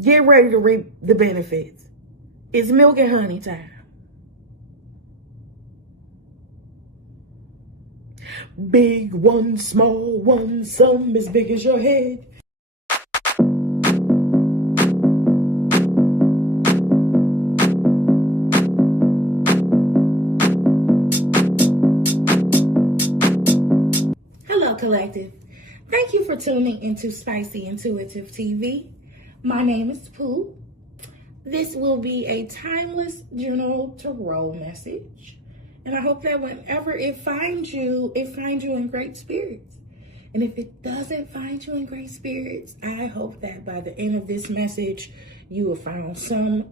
Get ready to reap the benefits. It's milk and honey time. Big one, small one, some as big as your head. Hello, Collective. Thank you for tuning into Spicy Intuitive TV. My name is Pooh. This will be a timeless general tarot message. And I hope that whenever it finds you in great spirits. And if it doesn't find you in great spirits, I hope that by the end of this message, you have found some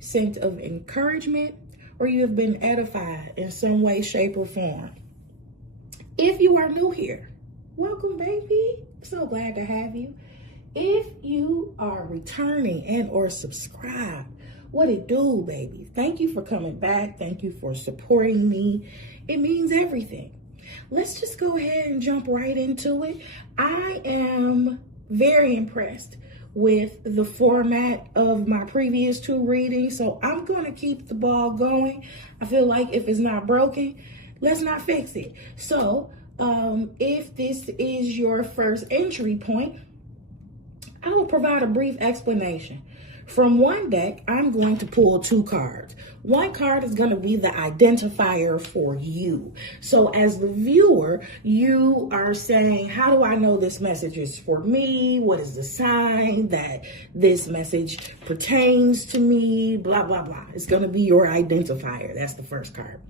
sense of encouragement or you have been edified in some way, shape, or form. If you are new here, welcome, baby. So glad to have you. If you are returning and or subscribed, what it do, baby? Thank you for coming back. Thank you for supporting me. It means everything. Let's just go ahead and jump right into it. I am very impressed with the format of my previous two readings, so I'm going to keep the ball going. I feel like if it's not broken, let's not fix it. So if this is your first entry point, I will provide a brief explanation. From one deck, I'm going to pull two cards. One card is going to be the identifier for you. So as the viewer, you are saying, how do I know this message is for me? What is the sign that this message pertains to me? Blah, blah, blah. It's going to be your identifier. That's the first card.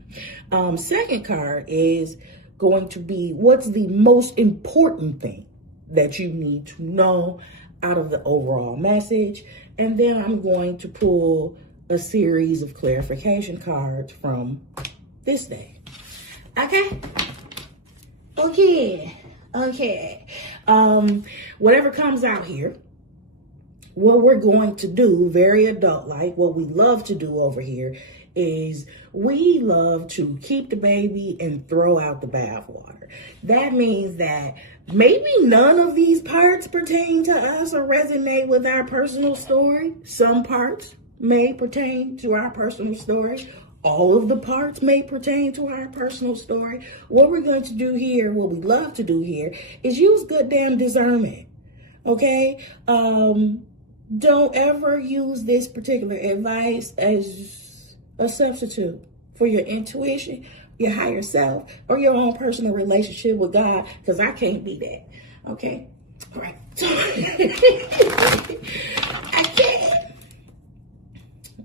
Second card is going to be what's the most important thing that you need to know out of the overall message. And then I'm going to pull a series of clarification cards from this day. Okay? Okay. Whatever comes out here, what we're going to do, very adult-like, what we love to do over here is we love to keep the baby and throw out the bathwater. That means that maybe none of these parts pertain to us or resonate with our personal story. Some parts may pertain to our personal story. All of the parts may pertain to our personal story. What we're going to do here, what we love to do here, is use good damn discernment. Okay? Don't ever use this particular advice as a substitute for your intuition, your higher self, or your own personal relationship with God, because I can't be that. Okay? All right. I can't.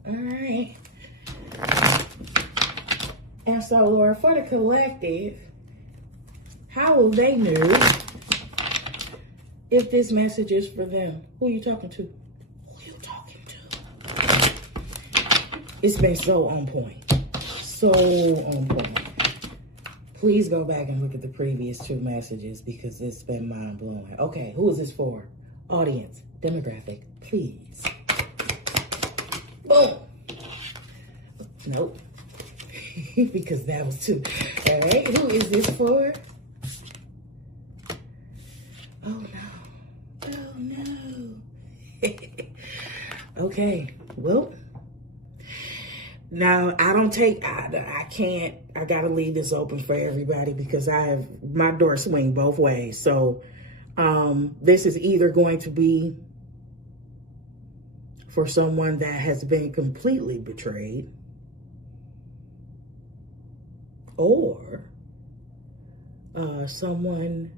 All right. And so, Lord, for the collective, how will they know if this message is for them? Who are you talking to? It's been so on point. So on point. Please go back and look at the previous two messages because it's been mind-blowing. Okay, who is this for? Audience, demographic, please. Boom. Nope. Because that was two. All right, who is this for? Oh, no. Oh, no. Okay, well. Now, I gotta leave this open for everybody because my door swing both ways. So, this is either going to be for someone that has been completely betrayed or someone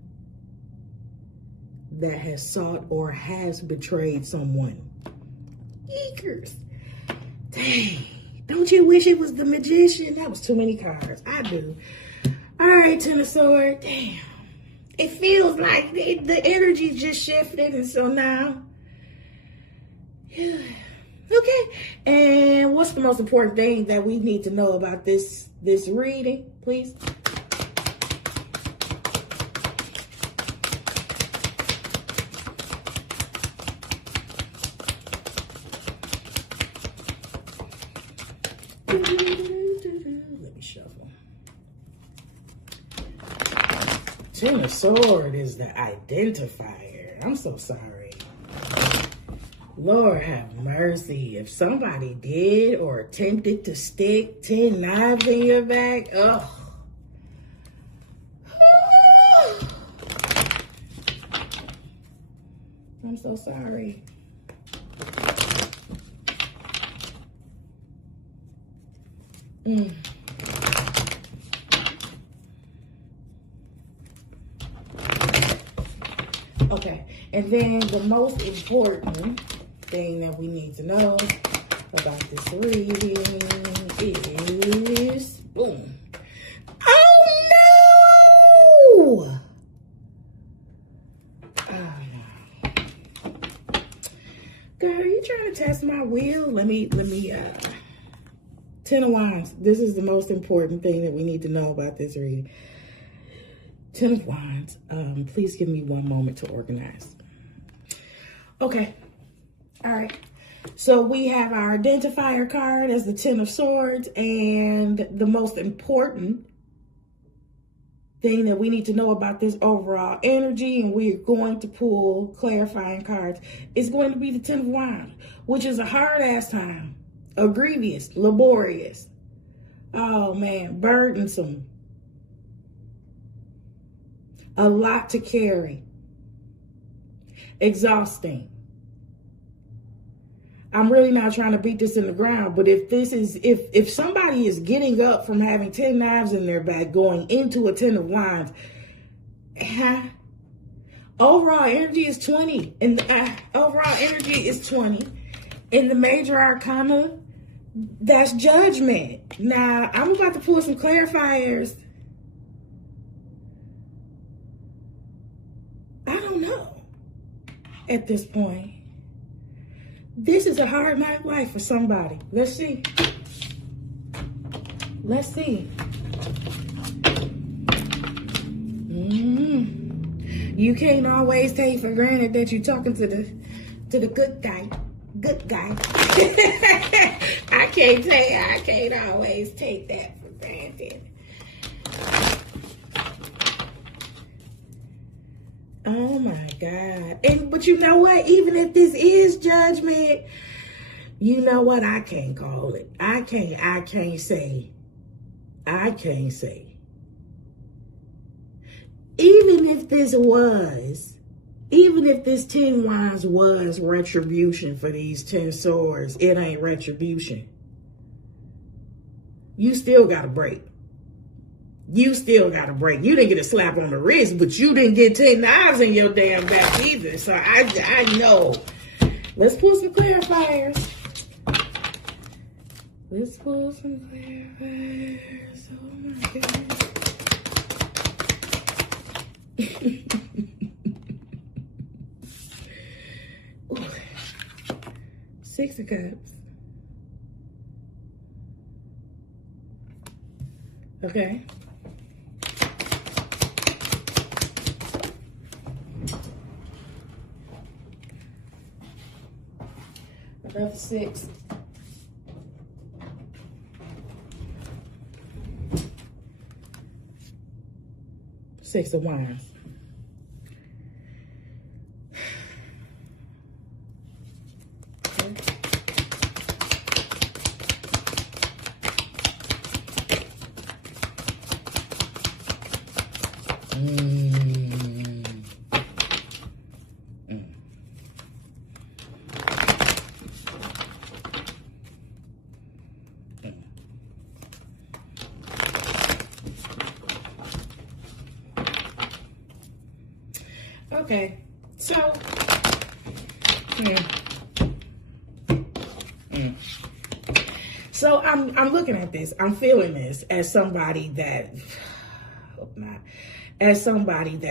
that has sought or has betrayed someone. Eekers. Dang. Don't you wish it was the Magician? That was too many cards. I do. All right, Ten of Swords. Damn. It feels like the energy just shifted. And so now, yeah. Okay. And what's the most important thing that we need to know about this reading, please? Let me shuffle. Ten of Swords is the identifier. I'm so sorry. Lord have mercy. If somebody did or attempted to stick 10 knives in your back, ugh. I'm so sorry. Okay, and then the most important thing that we need to know about this reading is, boom. Oh no! Oh no. Girl, are you trying to test my will? Let me, 10 of Wands. This is the most important thing that we need to know about this reading. 10 of Wands. Please give me one moment to organize. Okay. All right. So we have our identifier card as the 10 of Swords, and the most important thing that we need to know about this overall energy, and we're going to pull clarifying cards, is going to be the 10 of Wands, which is a hard-ass time, a grievous, laborious, oh man, burdensome, a lot to carry, exhausting. I'm really not trying to beat this in the ground, but if somebody is getting up from having 10 knives in their back, going into a 10 of Wands, overall energy is 20, and overall energy is 20. In the major arcana, that's judgment. Now, I'm about to pull some clarifiers. I don't know at this point. This is a hard night life for somebody. Let's see. Let's see. You can't always take for granted that you're talking to the good guy. Good guy. I can't always take that for granted. Oh my God. But you know what? Even if this is judgment, you know what? I can't call it. I can't say. Even if this 10 Wands was retribution for these 10 swords, it ain't retribution. You still got to break. You still got to break. You didn't get a slap on the wrist, but you didn't get 10 knives in your damn back either. So I know. Let's pull some clarifiers. Let's pull some clarifiers. Oh my God. 6 of Cups. Okay. Another 6. Six of Wands. Okay, so so I'm looking at this. I'm feeling this as somebody that,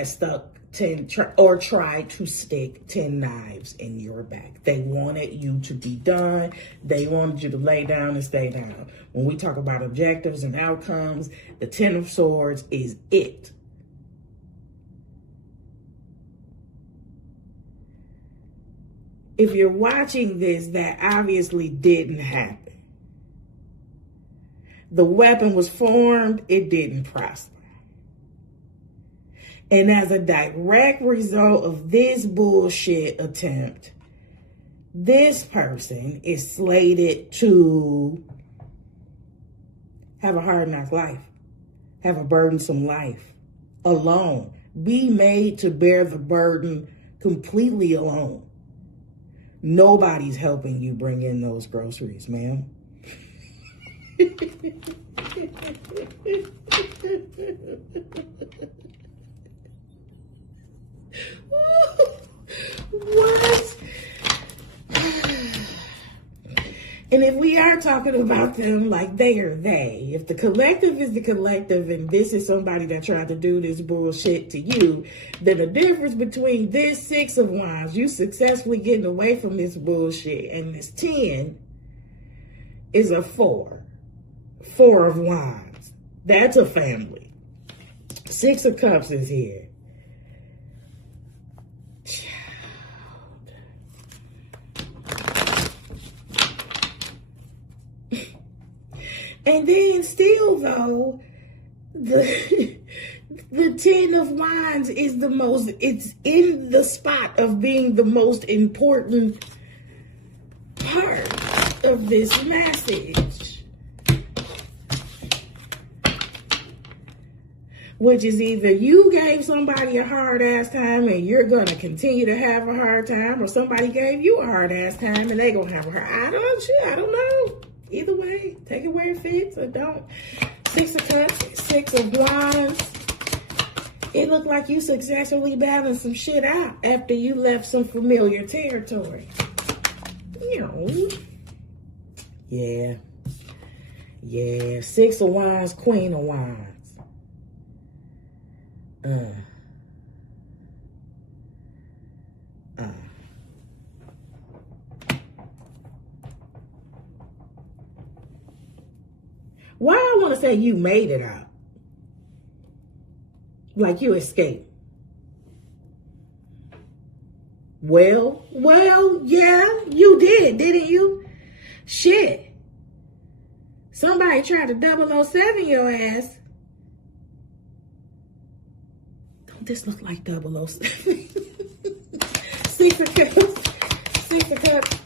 stuck 10 or tried to stick 10 knives in your back. They wanted you to be done. They wanted you to lay down and stay down. When we talk about objectives and outcomes, the 10 of Swords is it. If you're watching this, that obviously didn't happen. The weapon was formed, it didn't prosper. And as a direct result of this bullshit attempt, this person is slated to have a hard knock life, have a burdensome life, alone, be made to bear the burden completely alone. Nobody's helping you bring in those groceries, ma'am. What? And if we are talking about them like they are they, if the collective is the collective and this is somebody that tried to do this bullshit to you, then the difference between this 6 of wands, you successfully getting away from this bullshit, and this 10 is a 4. 4 of wands. That's a family. 6 of cups is here. And then still though, the 10 of wands is the most, it's in the spot of being the most important part of this message. Which is either you gave somebody a hard ass time and you're going to continue to have a hard time, or somebody gave you a hard ass time and they're going to have a hard, I don't know. Either way, take it where it fits or don't. 6 of cups, 6 of wands. It looked like you successfully balanced some shit out after you left some familiar territory. Yeah. 6 of wands, Queen of wands. Why I want to say you made it out? Like you escaped. Well, yeah, you did, didn't you? Shit. Somebody tried to 007 your ass. Don't this look like 007? 6 of cups. 6 of cups.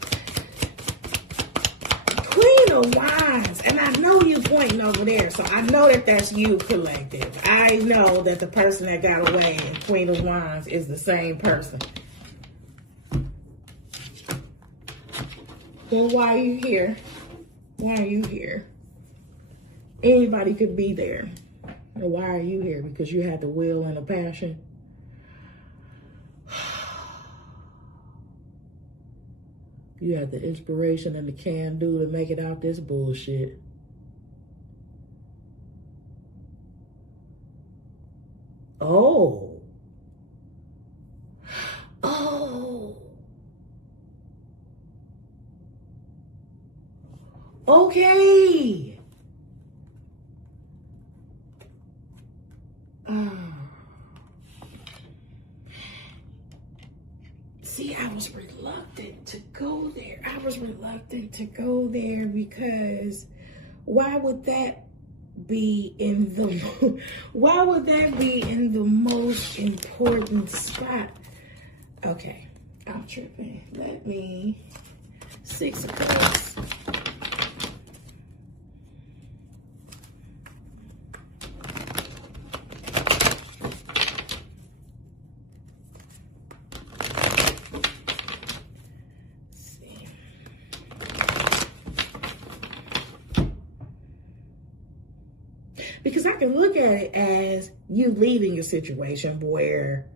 Queen of wands, and I know you pointing over there, so I know that that's you, collective. I know that the person that got away in Queen of wands is the same person. Well, why are you here? Why are you here? Anybody could be there. Well, why are you here? Because you had the will and the passion. You had the inspiration and the can-do to make it out this bullshit. Oh. Okay. See, I was reluctant to go there. Because why would that be in the most important spot? Okay, I'm tripping. Let me 6 of cups. Because I can look at it as you leaving a situation where,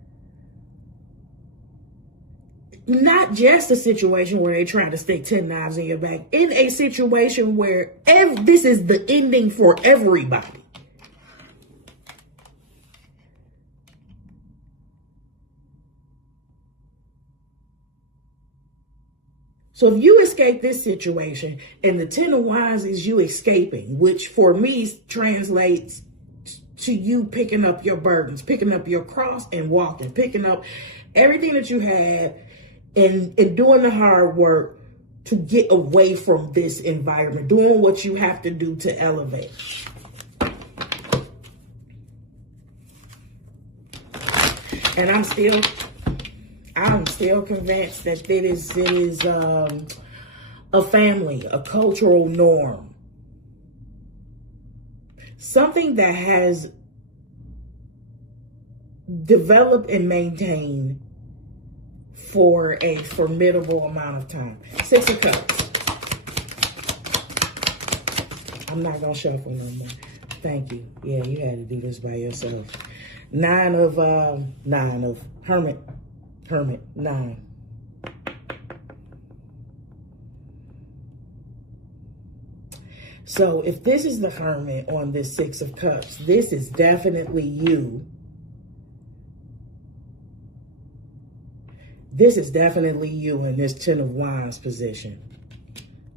not just a situation where they're trying to stick 10 knives in your back, in a situation where this is the ending for everybody. So if you escape this situation, and the 10 of wands is you escaping, which for me translates to you picking up your burdens, picking up your cross and walking, picking up everything that you had and doing the hard work to get away from this environment, doing what you have to do to elevate. And I'm still convinced that it is a family, a cultural norm. Something that has developed and maintained for a formidable amount of time. 6 of Cups. I'm not going to shuffle no more. Thank you. Yeah, you had to do this by yourself. 9 of Hermit. Hermit, 9. So if this is the Hermit on this 6 of Cups, this is definitely you. This is definitely you in this 10 of Wands position.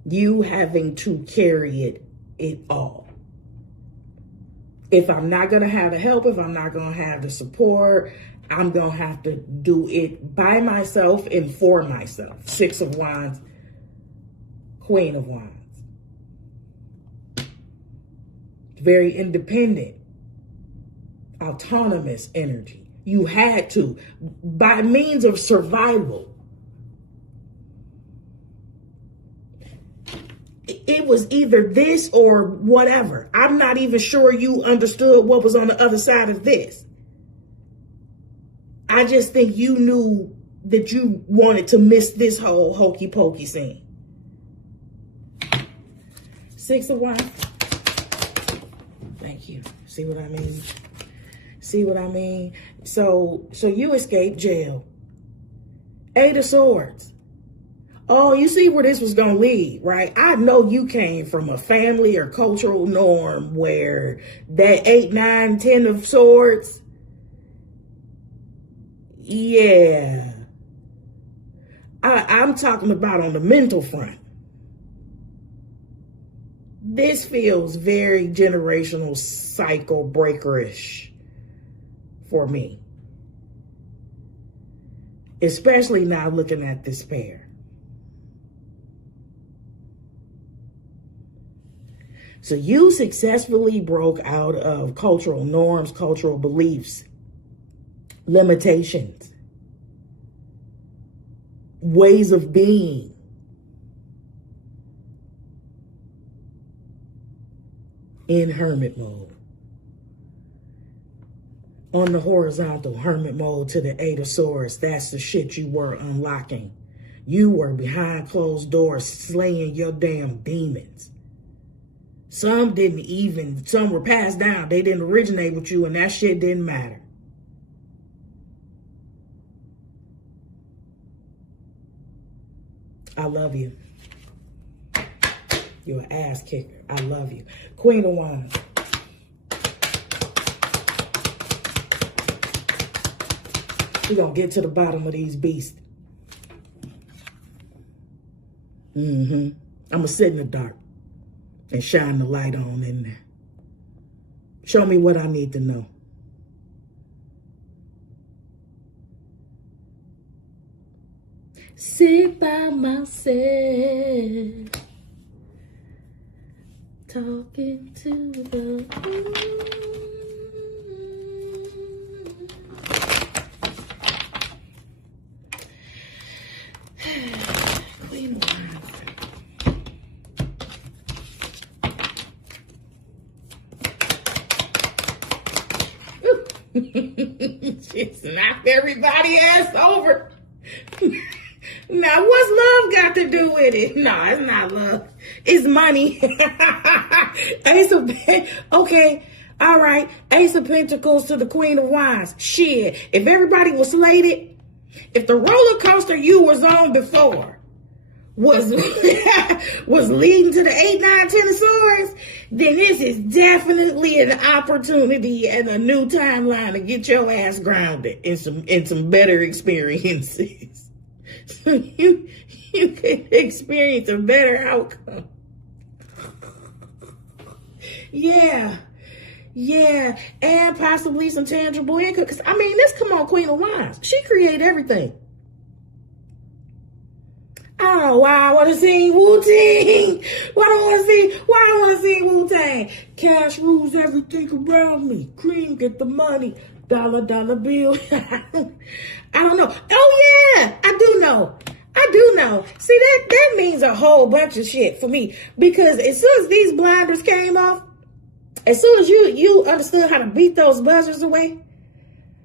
You having to carry it all. If I'm not going to have the help, if I'm not going to have the support, I'm going to have to do it by myself and for myself. 6 of Wands, Queen of Wands. Very independent, autonomous energy. You had to, by means of survival. It was either this or whatever. I'm not even sure you understood what was on the other side of this. I just think you knew that you wanted to miss this whole hokey pokey scene. 6 of Wands. Thank you. See what I mean? See what I mean? So you escaped jail. 8 of Swords. Oh, you see where this was going to lead, right? I know you came from a family or cultural norm where that 8, 9, 10 of Swords, yeah. I'm talking about on the mental front. This feels very generational cycle breakerish for me. Especially now looking at this pair. So you successfully broke out of cultural norms, cultural beliefs, limitations, ways of being. In hermit mode. On the horizontal, hermit mode to the 8 of Swords, that's the shit you were unlocking. You were behind closed doors slaying your damn demons. Some were passed down. They didn't originate with you and that shit didn't matter. I love you. You're an ass kicker. I love you. Queen of Wands. We're going to get to the bottom of these beasts. I'm going to sit in the dark and shine the light on in there. Show me what I need to know. Sit by myself, talking to the Queen of Wands. Just knocked everybody ass over. Now, what's love got to do with it? No, it's not love. It's money. Okay, all right. Ace of Pentacles to the Queen of Wands. Shit, if everybody was slated, if the roller coaster you was on before was leading to the 8, 9, 10 of Swords, then this is definitely an opportunity and a new timeline to get your ass grounded in some better experiences. So you can experience a better outcome. Yeah, and possibly some tangible income. Because, I mean, let's come on, Queen of Wands. She created everything. I don't know why I want to sing Wu-Tang. Why I want to sing Wu-Tang? Cash rules everything around me. Cream, get the money. Dollar bill. I don't know. Oh yeah, I do know. I do know. See, that means a whole bunch of shit for me. Because as soon as these blinders came off, as soon as you understood how to beat those buzzers away,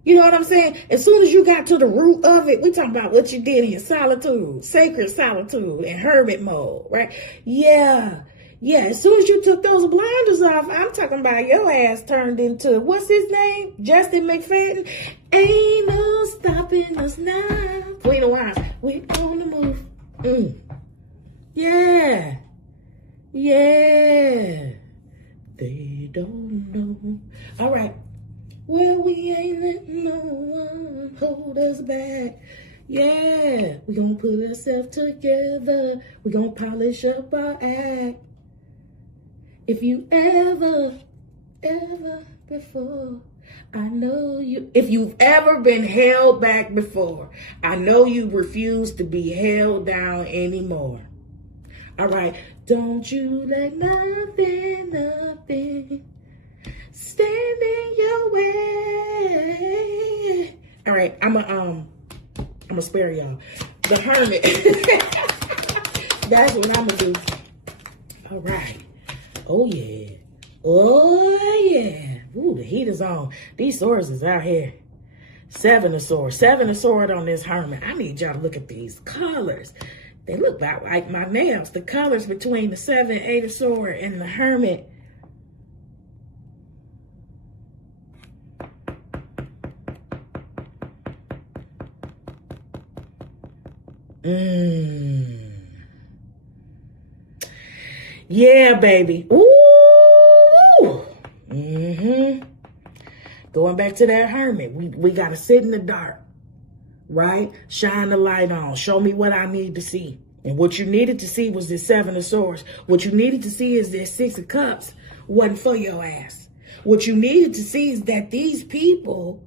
you know what I'm saying? As soon as you got to the root of it, we talking about what you did in your solitude, sacred solitude, and hermit mode, right? Yeah. As soon as you took those blinders off, I'm talking about your ass turned into, what's his name? Justin McFadden. Ain't no stopping us now. Queen of Wands, we on the move. Yeah. They don't know. All right. Well, we ain't letting no one hold us back. Yeah. We gonna put ourselves together. We gonna polish up our act. If you ever before, I know you. If you've ever been held back before, I know you refuse to be held down anymore. All right. Don't you let nothing stand in your way. All right. I'm gonna spare y'all. The Hermit. That's what I'm gonna do. All right. Oh yeah. Ooh, the heat is on. These swords is out here. Seven of Swords on this Hermit. I need y'all to look at these colors. They look about like my nails. The colors between the 7, 8 of Swords and the Hermit. Yeah, baby. Ooh. Going back to that Hermit. We got to sit in the dark, right? Shine the light on. Show me what I need to see. And what you needed to see was this 7 of Swords. What you needed to see is this 6 of Cups wasn't for your ass. What you needed to see is that these people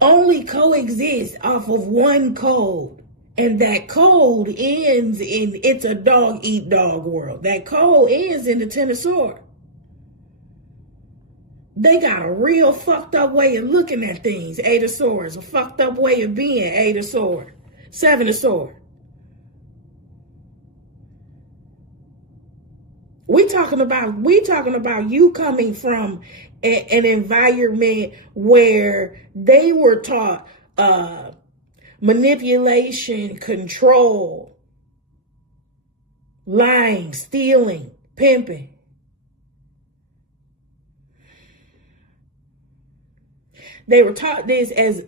only coexist off of one code. And that code ends in, it's a dog-eat-dog world. That code ends in the 10 of Swords. They got a real fucked up way of looking at things. 8 of Swords. A fucked up way of being. 8 of Swords. 7 of Swords. We talking about you coming from an environment where they were taught manipulation, control, lying, stealing, pimping. They were taught this as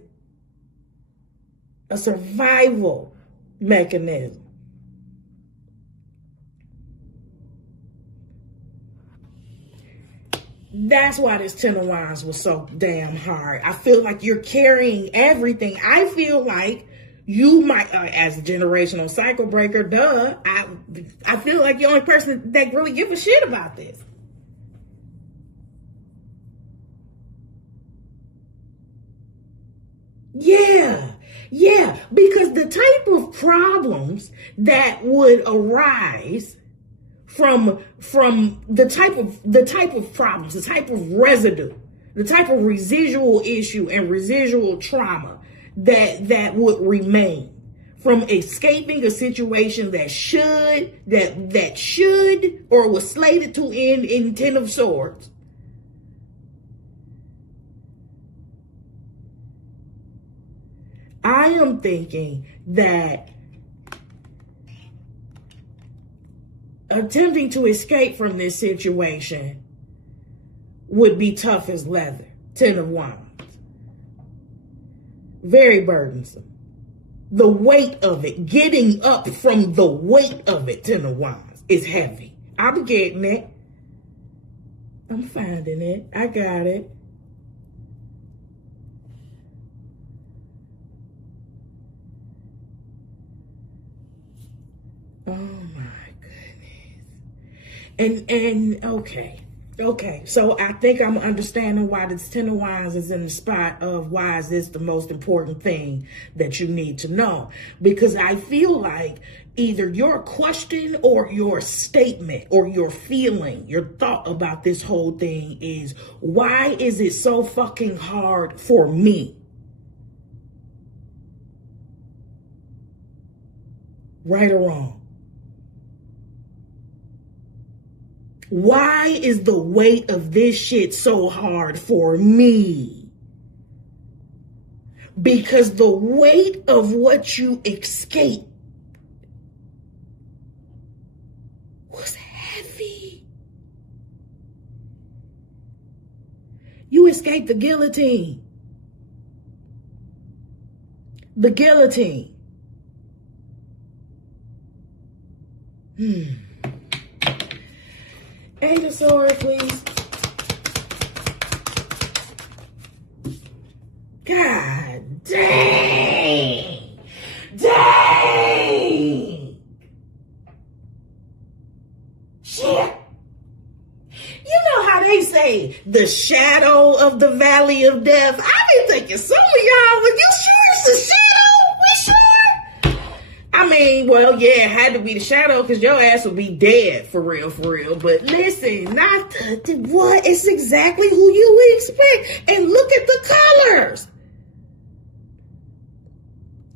a survival mechanism. That's why this 10 of Wands was so damn hard. I feel like you're carrying everything. I feel like you might, as a generational cycle breaker, I feel like you're the only person that really give a shit about this. Yeah, because the type of problems that would arise from the type of problems, the type of residue, the type of residual issue and residual trauma that would remain from escaping a situation that should or was slated to end in 10 of Swords. I am thinking that attempting to escape from this situation would be tough as leather. 10 of Wands. Very burdensome. The weight of it, getting up from the weight of it, 10 of Wands, is heavy. I'm getting it. I'm finding it. I got it. Oh my goodness. And okay. Okay, so I think I'm understanding why this Ten of Wands is in the spot of why is this the most important thing that you need to know. Because I feel like either your question or your statement or your feeling, your thought about this whole thing is, why is it so fucking hard for me? Right or wrong? Why is the weight of this shit so hard for me? Because the weight of what you escaped was heavy. You escaped the guillotine. The guillotine. Eight of Swords, please. God dang. Dang. Shit. You know how they say the shadow of the valley of death? I be thinking some of y'all, when you sure it's the shadow? We sure? I mean, well, yeah, it had to be the shadow because your ass would be dead for real, for real. But listen, not what? It's exactly who you would expect. And look at the colors.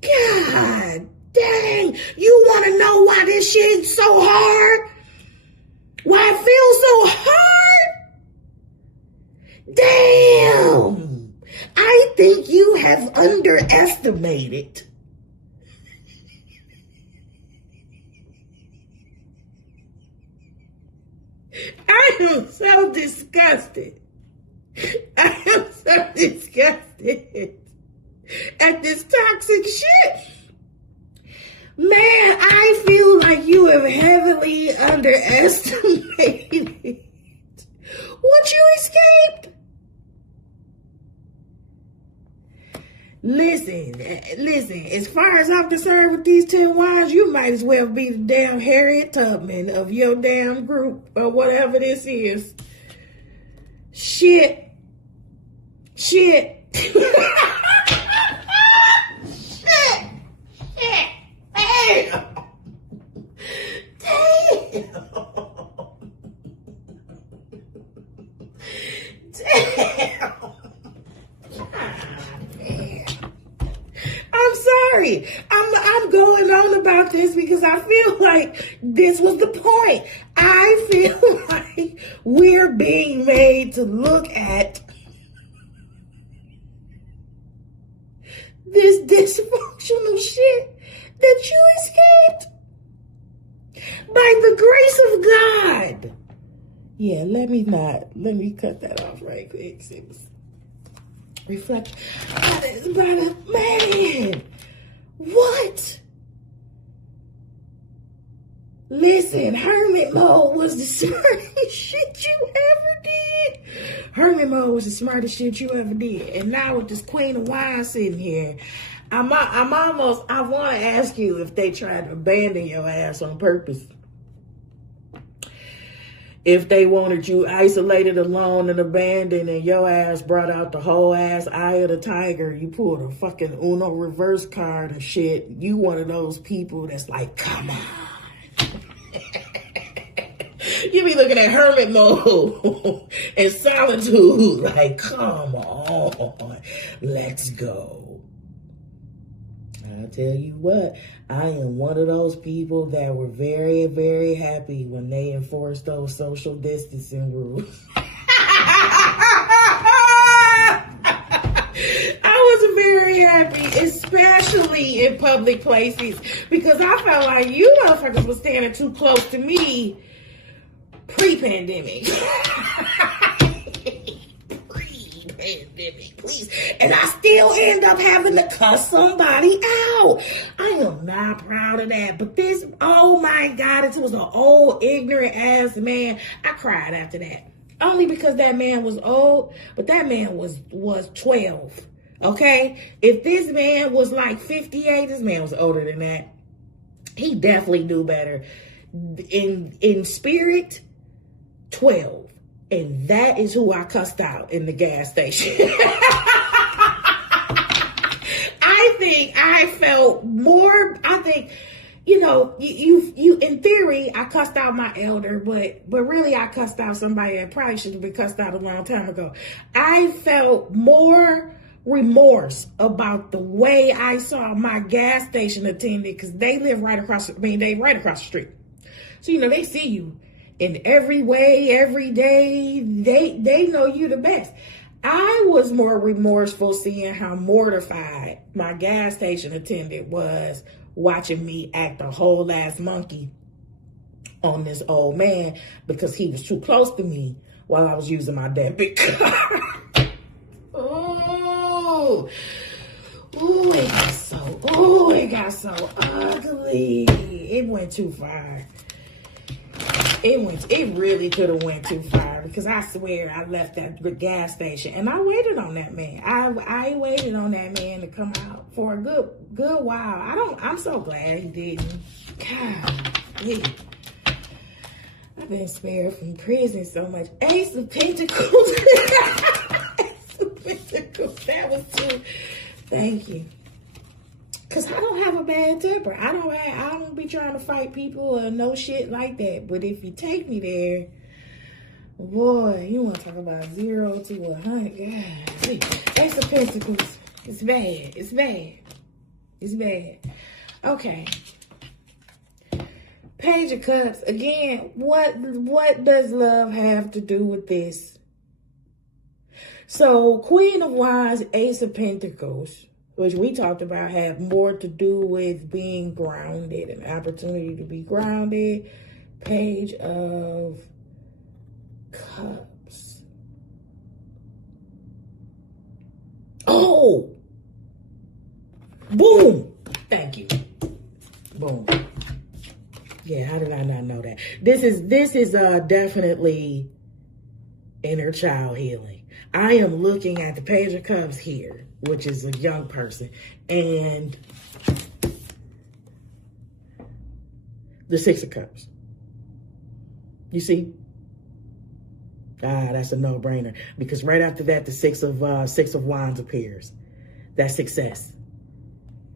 God dang. You want to know why this shit's so hard? Why it feels so hard? Damn. I think you have underestimated I am so disgusted. I am so disgusted at this toxic shit. Man, I feel like you have heavily underestimated what you escaped. Listen, as far as I'm concerned with these 10 wives, you might as well be the damn Harriet Tubman of your damn group or whatever this is. Shit. Shit. Damn. I'm sorry. I'm going on about this because I feel like this was the point. I feel like we're being made to look at this dysfunctional shit that you escaped by the grace of God. Yeah, let me cut that off right quick. It was reflect. Man, what? Listen, hermit mode was the smartest shit you ever did. Hermit mode was the smartest shit you ever did. And now with this Queen of Wands sitting here, I want to ask you if they tried to abandon your ass on purpose. If they wanted you isolated, alone, and abandoned, and your ass brought out the whole ass eye of the tiger, you pulled a fucking Uno reverse card and shit. You one of those people that's like, come on. You be looking at hermit mode and solitude like, come on, let's go. I tell you what, I am one of those people that were very, very happy when they enforced those social distancing rules. I was very happy, especially in public places, because I felt like you motherfuckers was standing too close to me pre-pandemic. Pandemic, please. And I still end up having to cuss somebody out. I am not proud of that. But this, oh my God, it was an old, ignorant ass man. I cried after that. Only because that man was old, but that man was 12. Okay? If this man was like 58, this man was older than that. He definitely knew better. In spirit, 12. And that is who I cussed out in the gas station. I felt more, you in theory, I cussed out my elder, but really I cussed out somebody that probably should have been cussed out a long time ago. I felt more remorse about the way I saw my gas station attendant, because they live right across the street. So, they see you in every way, every day. They know you the best. I was more remorseful seeing how mortified my gas station attendant was watching me act a whole ass monkey on this old man because he was too close to me while I was using my debit card. Oh, it got so ugly. It went too far. It really could have went too far, because I swear I left that gas station and I waited on that man. I waited on that man to come out for a good while. I'm so glad he didn't. God, yeah. I've been spared from prison so much. Ace of Pentacles. Ace of Pentacles. That was too. Thank you. Cause I don't have a bad temper. I don't be trying to fight people or no shit like that. But if you take me there, boy, you want to talk about 0 to 100? God, Ace of Pentacles. It's bad. It's bad. It's bad. Okay. Page of Cups. Again, what does love have to do with this? So, Queen of Wands, Ace of Pentacles, which we talked about, have more to do with being grounded, an opportunity to be grounded. Page of Cups. Oh! Boom! Thank you. Boom. Yeah, how did I not know that? This is definitely inner child healing. I am looking at the Page of Cups here, which is a young person, and the Six of Cups. You see? That's a no-brainer, because right after that, the Six of Wands appears. That's success,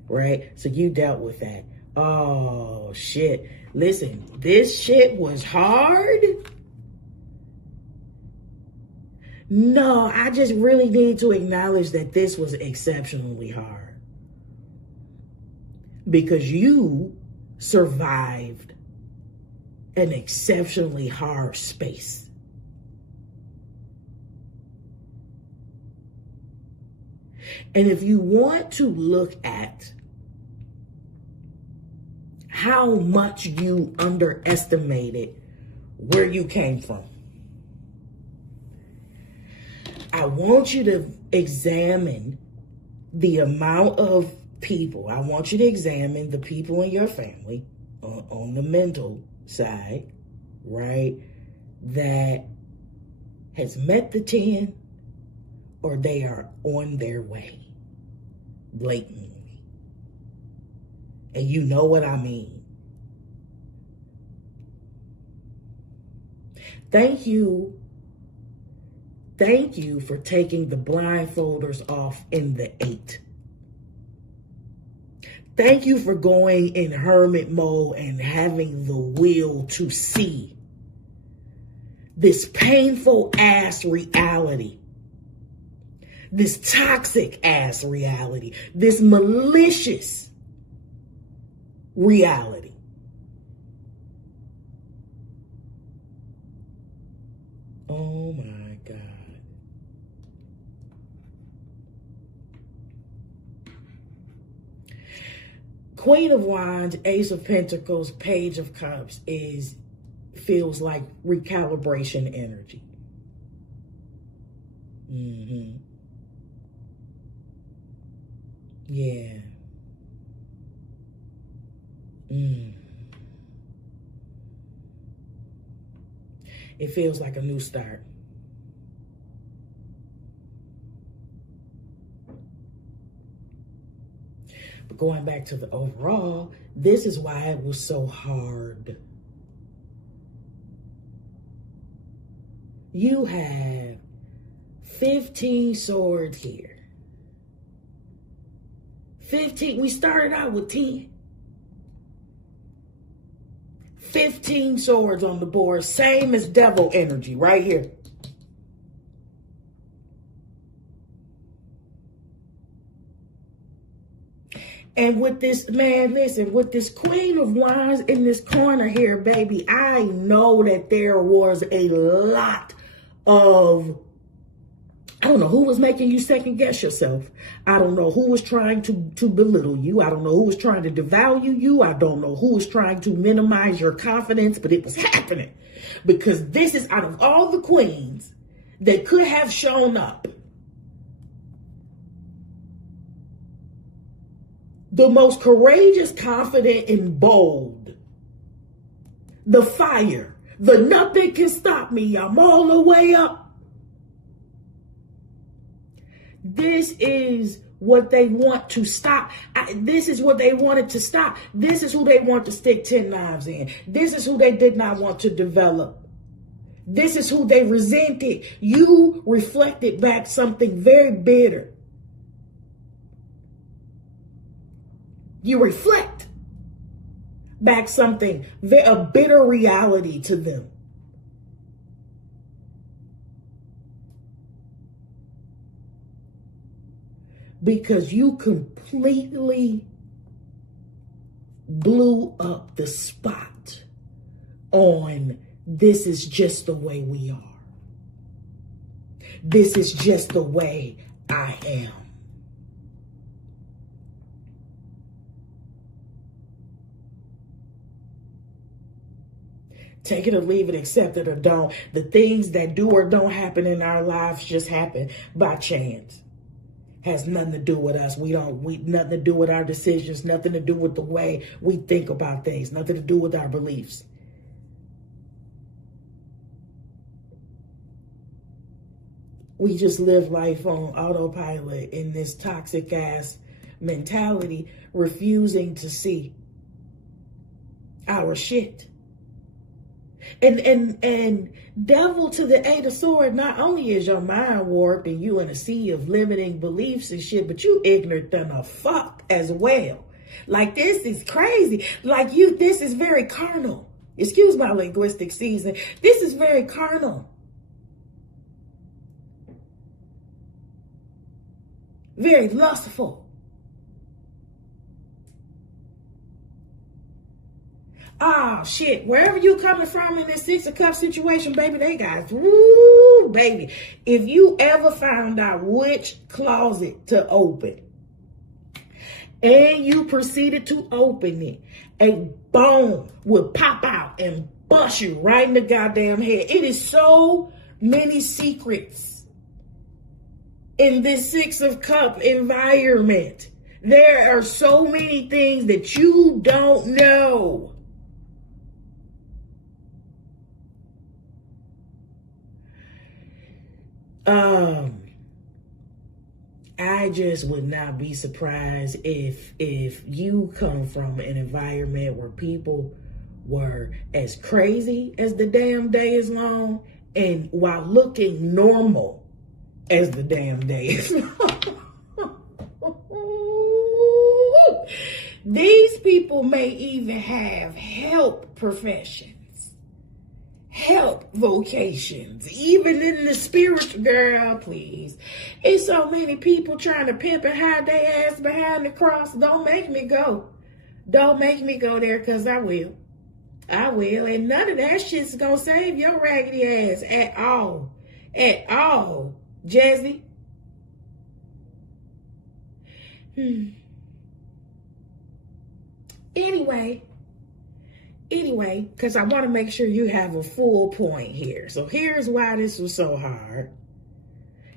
right? So you dealt with that. Oh shit! Listen, this shit was hard. No, I just really need to acknowledge that this was exceptionally hard, because you survived an exceptionally hard space. And if you want to look at how much you underestimated where you came from, I want you to examine the amount of people. I want you to examine the people in your family on the mental side, right, that has met the 10, or they are on their way blatantly. And you know what I mean. Thank you for taking the blindfolders off in the 8. Thank you for going in hermit mode and having the will to see this painful ass reality, this toxic ass reality, this malicious reality. Oh my God. Queen of Wands, Ace of Pentacles, Page of Cups feels like recalibration energy. Yeah. It feels like a new start. But going back to the overall, this is why it was so hard. You have 15 swords here. 15, we started out with 10. 15 swords on the board, same as devil energy right here. And with this, man, listen, with this Queen of Wands in this corner here, baby, I know that there was a lot of, I don't know who was making you second guess yourself. I don't know who was trying to belittle you. I don't know who was trying to devalue you. I don't know who was trying to minimize your confidence, but it was happening. Because this is, out of all the queens that could have shown up, the most courageous, confident, and bold. The fire. The nothing can stop me. I'm all the way up. This is what they want to stop. This is what they wanted to stop. This is who they want to stick 10 knives in. This is who they did not want to develop. This is who they resented. You reflected back something very bitter. You reflect back something, a bitter reality to them. Because you completely blew up the spot on this is just the way we are. This is just the way I am. Take it or leave it, accept it or don't. The things that do or don't happen in our lives just happen by chance. Has nothing to do with us. We nothing to do with our decisions, nothing to do with the way we think about things, nothing to do with our beliefs. We just live life on autopilot in this toxic ass mentality, refusing to see our shit. And devil to the 8 of swords, not only is your mind warped and you in a sea of limiting beliefs and shit, but you ignorant than a fuck as well. Like, this is crazy. Like, this is very carnal. Excuse my linguistic season. This is very carnal. Very lustful. Oh, shit. Wherever you coming from in this 6 of Cups situation, baby, they got, woo, baby. If you ever found out which closet to open and you proceeded to open it, a bone would pop out and bust you right in the goddamn head. It is so many secrets in this 6 of Cups environment. There are so many things that you don't know. I just would not be surprised if you come from an environment where people were as crazy as the damn day is long, and while looking normal as the damn day is long. These people may even have help professions. Help vocations, even in the spiritual, girl, please. It's so many people trying to pimp and hide their ass behind the cross. Don't make me go. Don't make me go there, because I will. I will. And none of that shit's going to save your raggedy ass at all. At all, Jazzy. Anyway, because I want to make sure you have a full point here. So here's why this was so hard.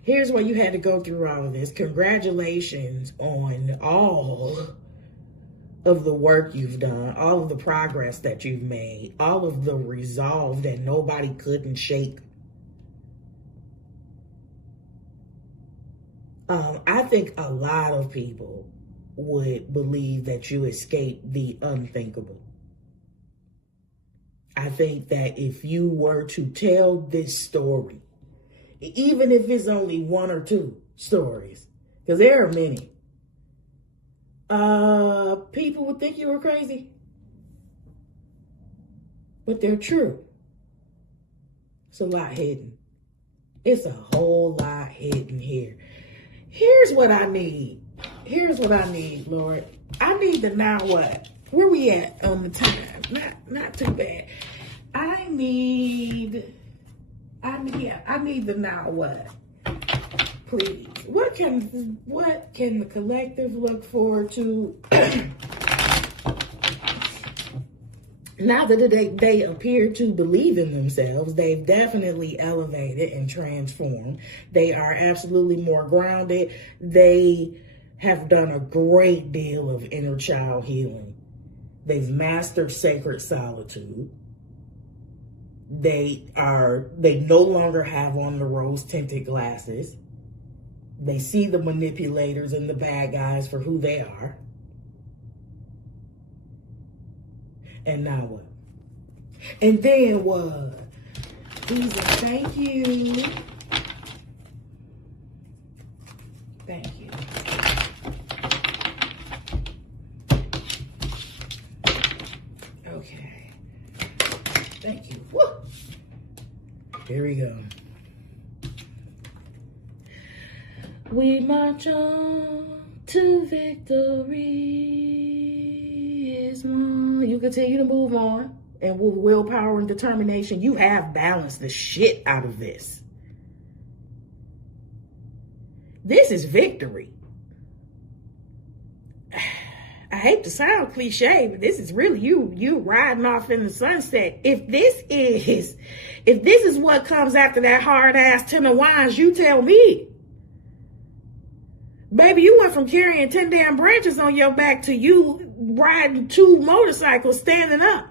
Here's why you had to go through all of this. Congratulations on all of the work you've done, all of the progress that you've made, all of the resolve that nobody couldn't shake. I think a lot of people would believe that you escaped the unthinkable. I think that if you were to tell this story even if it's only one or two stories, because there are many. People would think you were crazy, but they're true. It's a lot hidden. It's a whole lot hidden here. Here's what I need. Here's what I need, Lord. I need the now what? Where we at on the time? Not too bad. I need the now what? Please. What can the collective look forward to? Now that they appear to believe in themselves, they've definitely elevated and transformed. They are absolutely more grounded. They have done a great deal of inner child healing. They've mastered sacred solitude. They no longer have on the rose-tinted glasses. They see the manipulators and the bad guys for who they are. And now what? And then what? Jesus, thank you. Thank you. Okay. Thank you. Woo! Here we go. We march on to victory is won. You continue to move on, and with willpower and determination, you have balanced the shit out of this. This is victory. I hate to sound cliche, but this is really you riding off in the sunset. If this is what comes after that hard ass 10 of wines, you tell me. Baby, you went from carrying 10 damn branches on your back to you riding 2 motorcycles standing up.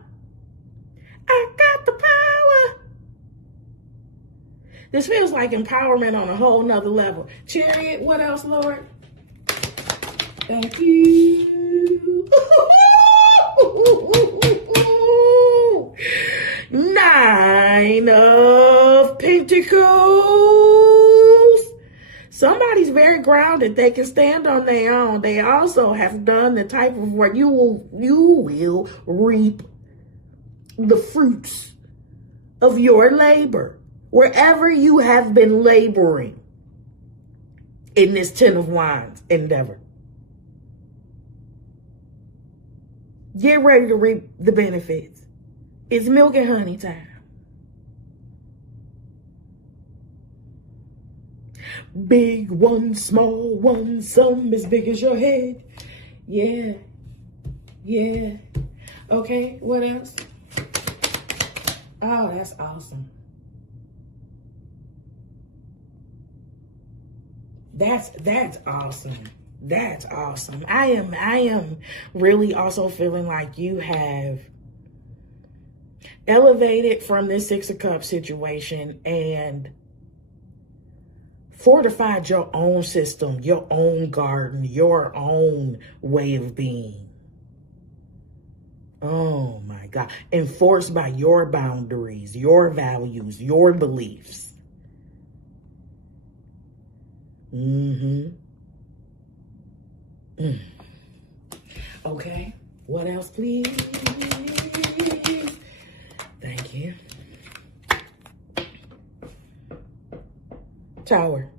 I got the power. This feels like empowerment on a whole nother level. Chariot, what else, Lord? Thank you. 9 of Pentacles. Somebody's very grounded. They can stand on their own. They also have done the type of work. You will reap the fruits of your labor. Wherever you have been laboring in this 10 of Wands endeavor. Get ready to reap the benefits. It's milk and honey time. Big one, small one, some as big as your head. Yeah. Yeah. Okay, what else? Oh, that's awesome. That's awesome. That's awesome. I am really also feeling like you have elevated from this 6 of Cups situation and fortified your own system, your own garden, your own way of being. Oh my God. Enforced by your boundaries, your values, your beliefs. Okay. What else, please? Thank you. Tower.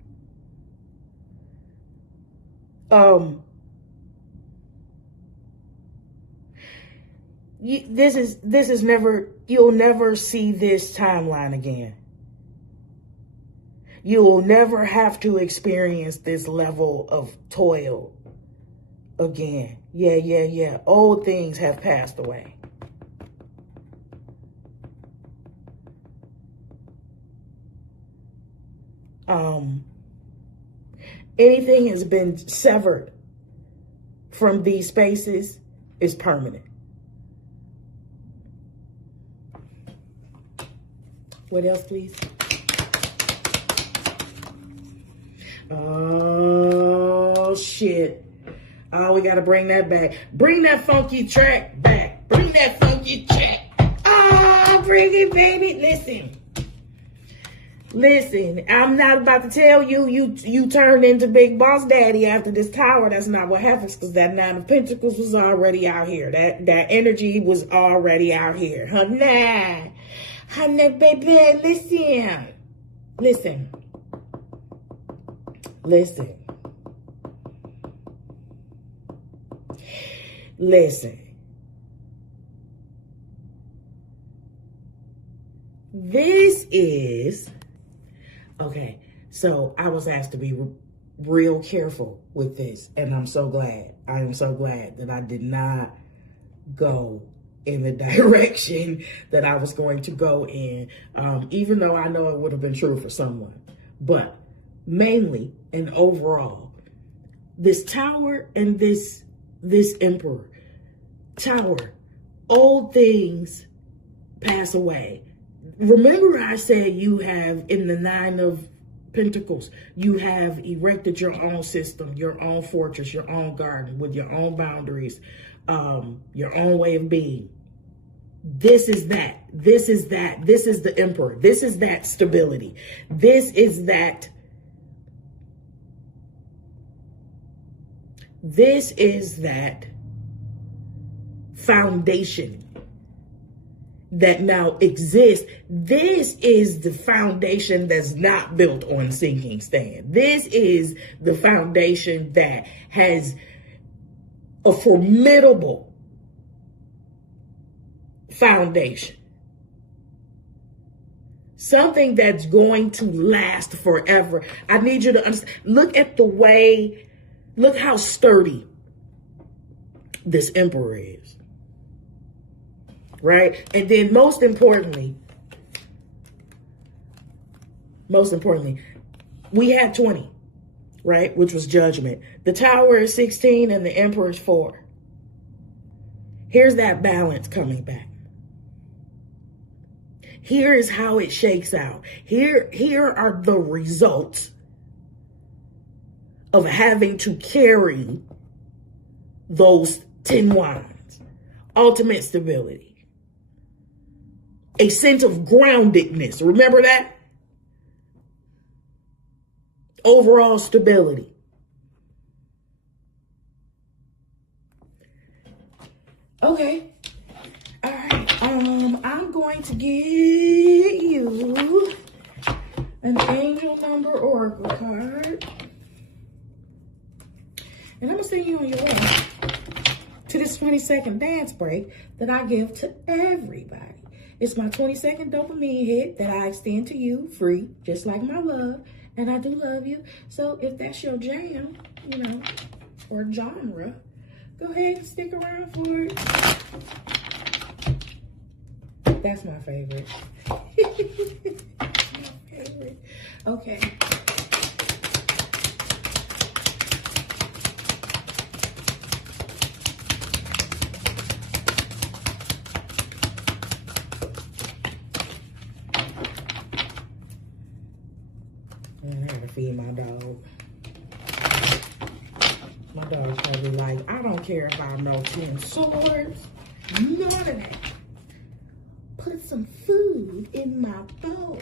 This is never, you'll never see this timeline again. You'll never have to experience this level of toil again. Yeah. Old things have passed away. Anything has been severed from these spaces is permanent. What else, please? Oh, shit. Oh, we got to bring that back. Bring that funky track back. Bring that funky track. Oh, bring it, baby. Listen. Listen, I'm not about to tell you you turned into Big Boss Daddy after this tower. That's not what happens, because that Nine of Pentacles was already out here. That energy was already out here. Honey, baby, listen. This is, okay, so I was asked to be real careful with this, and I'm so glad. I am so glad that I did not go in the direction that I was going to go in, even though I know it would have been true for someone. But mainly and overall, this tower and this emperor, tower, old things pass away. Remember I said you have, in the Nine of Pentacles, you have erected your own system, your own fortress, your own garden with your own boundaries, your own way of being. This is that. This is that. This is the emperor. This is that stability. This is that. This is that foundation that now exists. This is the foundation that's not built on sinking sand. This is the foundation that has a formidable foundation. Something that's going to last forever. I need you to understand. Look at the way, look how sturdy this emperor is. Right? And then most importantly, we had 20, right? Which was judgment. The tower is 16 and the emperor is 4. Here's that balance coming back. Here is how it shakes out. Here are the results of having to carry those 10 wands. Ultimate stability. A sense of groundedness. Remember that? Overall stability. Okay. All right. I'm going to get you an angel number oracle card. And I'm going to send you on your way to this 20-second dance break that I give to everybody. It's my 20-second dopamine hit that I extend to you free, just like my love. And I do love you. So if that's your jam, or genre, go ahead and stick around for it. That's my favorite. My favorite. Okay. I gotta feed my dog. My dog's probably like, I don't care if I know 10 swords. None of that. Put some food in my bowl.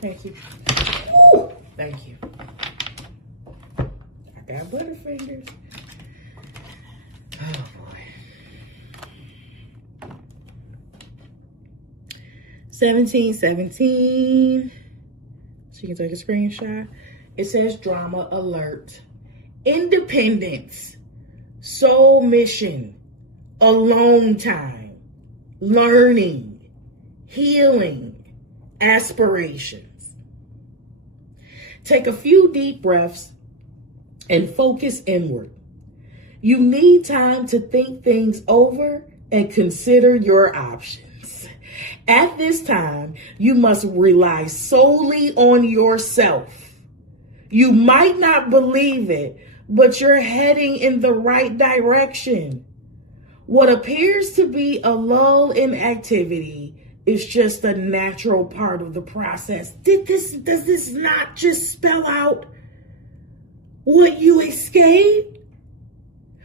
Thank you. Woo! Thank you. I got butterfingers. Oh boy. 1717. So you can take a screenshot. It says drama alert. Independence. Soul mission. Alone time. Learning. Healing. Aspirations. Take a few deep breaths and focus inward. You need time to think things over and consider your options. At this time, you must rely solely on yourself. You might not believe it, but you're heading in the right direction. What appears to be a lull in activity is just a natural part of the process. Does this not just spell out what you escaped?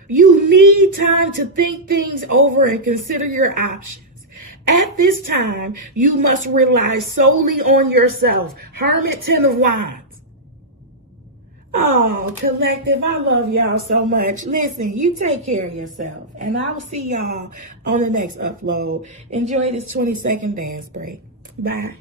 You need time to think things over and consider your options. At this time, you must rely solely on yourself. Hermit, 10 of Wands. Oh, collective, I love y'all so much. Listen, you take care of yourself. And I will see y'all on the next upload. Enjoy this 20-second dance break. Bye.